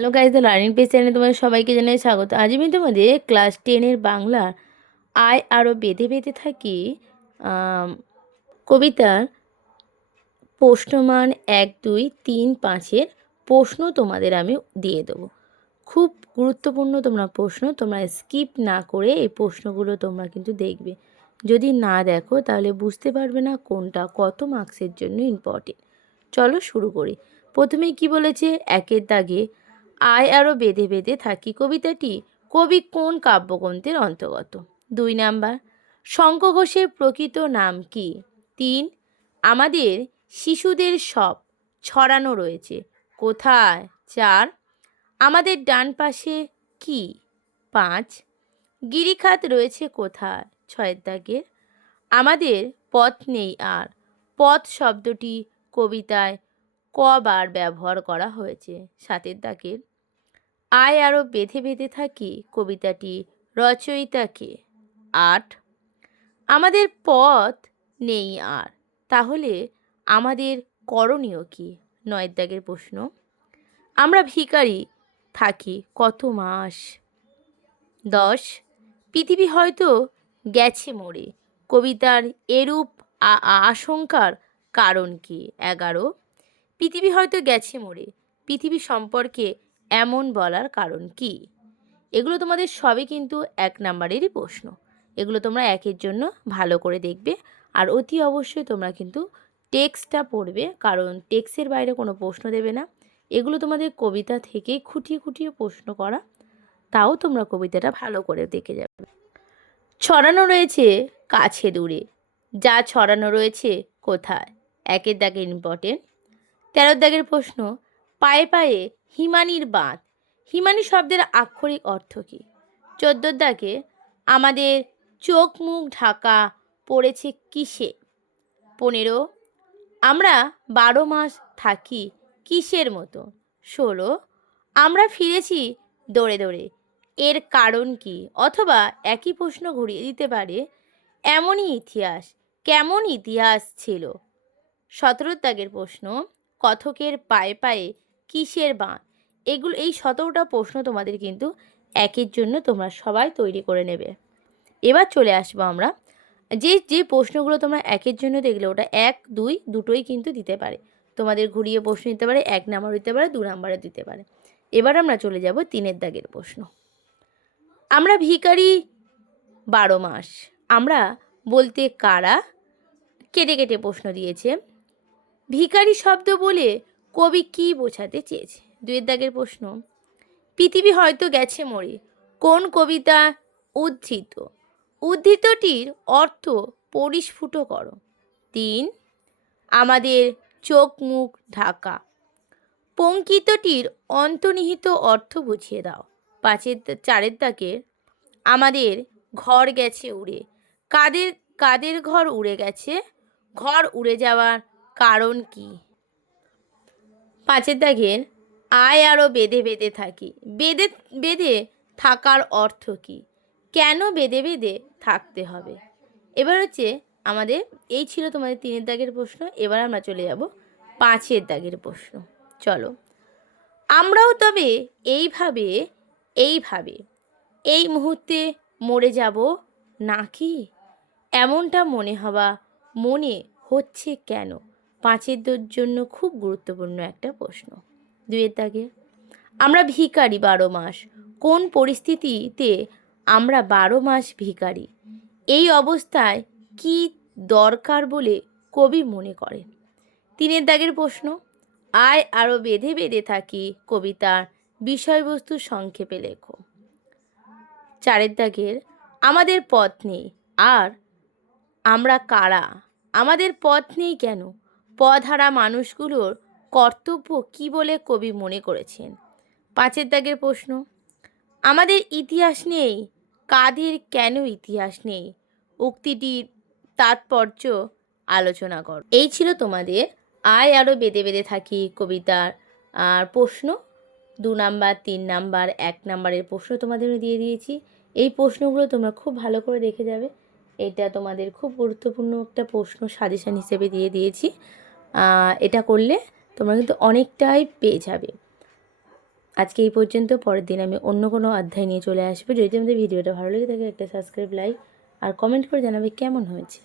Hello guys, the learning page চ্যানেলে তোমাদের সবাইকে জানাই স্বাগত। আজ আমি তোমাদের ক্লাস 10-এর বাংলার আয় আরও বেঁধে বেঁধে থাকি কবিতার প্রশ্নমান 1, 2, 3, 5-এর প্রশ্ন তোমাদের আমি দিয়ে দেবো। খুব গুরুত্বপূর্ণ তোমরা প্রশ্ন, তোমরা স্কিপ না করে এই প্রশ্নগুলো তোমরা কিন্তু দেখবে। যদি না দেখো তাহলে বুঝতে পারবে না কোনটা কত মার্কসের জন্য ইম্পর্টেন্ট। চলো শুরু করি। প্রথমেই কি বলেছে? একের দাগে আয় আরও বেঁধে বেঁধে থাকি কবিতাটি কবি কোন কাব্যগ্রন্থের অন্তর্গত? 2 নাম্বার, শঙ্খ ঘোষের প্রকৃত নাম কি? 3, আমাদের শিশুদের সব ছড়ানো রয়েছে কোথায়? 4, আমাদের ডান পাশে কি? 5, গিরিখাত রয়েছে কোথায়? 6 দাগের, আমাদের পথ নেই আর পথ শব্দটি কবিতায় কবার ব্যবহার করা হয়েছে? 7 দাগের, আয় আরও বেঁধে বেঁধে থাকি কবিতাটি রচয়িতাকে? 8, আমাদের পথ নেই আর তাহলে আমাদের করণীয় কি? 9 দাগের প্রশ্ন, আমরা ভিখারি থাকি কত মাস? 10, পৃথিবী হয়তো গেছে মরে কবিতার এরূপ আশঙ্কার কারণ কি? 11, পৃথিবী হয়তো গেছে মরে পৃথিবী সম্পর্কে এমন বলার কারণ কি? এগুলো তোমাদের সবই কিন্তু 1 নাম্বারেরই প্রশ্ন। এগুলো তোমরা একের জন্য ভালো করে দেখবে। আর অতি অবশ্যই তোমরা কিন্তু টেক্সটটা পড়বে, কারণ টেক্সটের বাইরে কোনো প্রশ্ন দেবে না। এগুলো তোমাদের কবিতা থেকেই খুঁটিয়ে খুঁটিয়ে প্রশ্ন করা, তাও তোমরা কবিতাটা ভালো করে দেখে যাবে। ছড়ানো রয়েছে কাছে দূরে, যা ছড়ানো রয়েছে কোথায়? 1 দাগের ইম্পর্টেন্ট। 13 দাগের প্রশ্ন, পায়ে পায়ে হিমানির বাঁধ, হিমানি শব্দের আক্ষরিক অর্থ কী? 14 দাগে, আমাদের চোখ মুখ ঢাকা পড়েছে কিসে? 15, আমরা 12 মাস থাকি কিসের মতো? 16, আমরা ফিরেছি দৌড়ে দৌড়ে, এর কারণ কি? অথবা একই প্রশ্ন ঘুরিয়ে দিতে পারে, এমনই ইতিহাস কেমন ইতিহাস ছিল? 17 দাগের প্রশ্ন, কথকের পায়ে পায়ে কিসের বাঁধ? এই 17টা প্রশ্ন তোমাদের কিন্তু একের জন্য তোমরা সবাই তৈরি করে নেবে। এবার চলে আসবো আমরা যে যে প্রশ্নগুলো তোমরা একের জন্য দেখলে, ওটা 1, 2 দুটোই কিন্তু দিতে পারে। তোমাদের ঘুরিয়ে প্রশ্ন দিতে পারে, 1 নাম্বার দিতে পারে, 2 নাম্বারে দিতে পারে। এবার আমরা চলে যাব 3 দাগের প্রশ্ন, আমরা ভিখারি 12 মাস, আমরা বলতে কারা? কেটে কেটে প্রশ্ন দিয়েছে। ভিখারি শব্দ বলে কবি কি বোঝাতে চেয়েছে? 2 দাগের প্রশ্ন, পৃথিবী হয়তো গেছে মরে কোন কবিতা উদ্ধৃত? উদ্ধৃতটির অর্থ পরিস্ফুট করো। 3, আমাদের চোখ মুখ ঢাকা, পঙ্কিতটির অন্তর্নিহিত অর্থ বুঝিয়ে দাও। 4 দাগের, আমাদের ঘর গেছে উড়ে, কাদের কাদের ঘর উড়ে গেছে? ঘর উড়ে যাওয়ার কারণ কি? 5 দাগের, আয় আরও বেঁধে বেঁধে থাকি, বেঁধে বেঁধে থাকার অর্থ কি? কেন বেঁধে বেঁধে থাকতে হবে? এবার হচ্ছে আমাদের এই ছিল তোমাদের 3 দাগের প্রশ্ন। এবার আমরা চলে যাব 5 দাগের প্রশ্ন। চলো, আমরাও তবে এইভাবে এইভাবে এই মুহূর্তে মরে যাব নাকি? এমনটা মনে হচ্ছে কেন? 5 জন্য খুব গুরুত্বপূর্ণ একটা প্রশ্ন। 2 দাগে, আমরা ভিখারি 12 মাস, কোন পরিস্থিতিতে আমরা 12 মাস ভিখারি? এই অবস্থায় কি দরকার বলে কবি মনে করেন? 3 দাগের প্রশ্ন, আয় আরও বেঁধে বেঁধে থাকি কবিতার বিষয়বস্তু সংক্ষেপে লেখো। 4 দাগের, আমাদের পথ নেই আর আমরা কারা? আমাদের পথ নেই কেন? পথহারা মানুষগুলোর কর্তব্য কি বলে কবি মনে করেছেন? 5 দাগের প্রশ্ন, আমাদের ইতিহাস নেই, কাদের কেন ইতিহাস নেই? উক্তিটির তাৎপর্য আলোচনা কর। এই ছিল তোমাদের আয় আরও বেঁধে বেঁধে থাকি কবিতার প্রশ্ন। 2 নাম্বার, 3 নাম্বার, 1 নাম্বারের প্রশ্ন তোমাদের দিয়ে দিয়েছি। এই প্রশ্নগুলো তোমরা খুব ভালো করে দেখে যাবে। এটা তোমাদের খুব গুরুত্বপূর্ণ একটা প্রশ্ন সাজেশন হিসেবে দিয়ে দিয়েছি। এটা করলে তোমরা কিন্তু অনেকটাই পেয়ে যাবে। আজকে এই পর্যন্ত। পরের দিন আমি অন্য কোনো অধ্যায় নিয়ে চলে আসবো। যদি তোমাদের ভিডিওটা ভালো লেগে থাকে একটা সাবস্ক্রাইব, লাইক আর কমেন্ট করে জানাবে কেমন হয়েছে।